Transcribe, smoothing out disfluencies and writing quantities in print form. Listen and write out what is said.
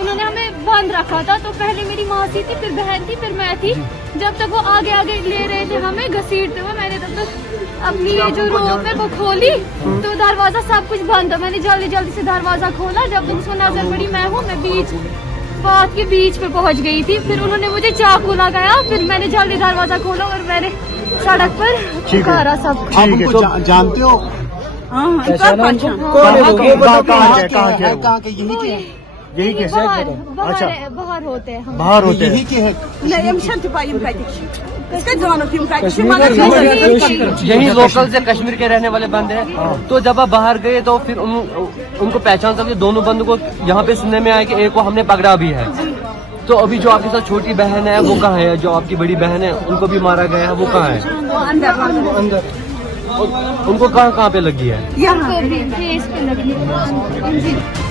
उन्होंने हमें बंद रखा था। तो पहले मेरी मासी थी, फिर बहन थी, फिर मैं थी। जब तक वो आगे आगे ले रहे थे हमें घसीटते हुए, मैंने तब तक अपनी ये जो रोप है वो खोली तो दरवाजा सब कुछ बंद था। मैंने जल्दी जल्दी से दरवाजा खोला। जब तक उसको नजर पड़ी मैं बीच बात के बीच पे पहुंच गई थी। फिर उन्होंने मुझे चाकू लगाया। फिर मैंने जल्दी दरवाजा खोला और मैंने सड़क पर पुकारा सब। जानते हो यही के बाहर होते हैं, बाहर होते हैं। यही लोकल से कश्मीर के रहने वाले बंद हैं। तो जब आप बाहर गए तो फिर उनको पहचान सकते। दोनों बंद को यहाँ पे सुनने में आया कि एक को हमने पकड़ा भी है। तो अभी जो आपके साथ छोटी बहन है वो कहाँ है? जो आपकी बड़ी बहन है उनको भी मारा गया है, वो कहाँ है? अंदर। उनको कहाँ पे लगी है? यहाँ पे लगी है।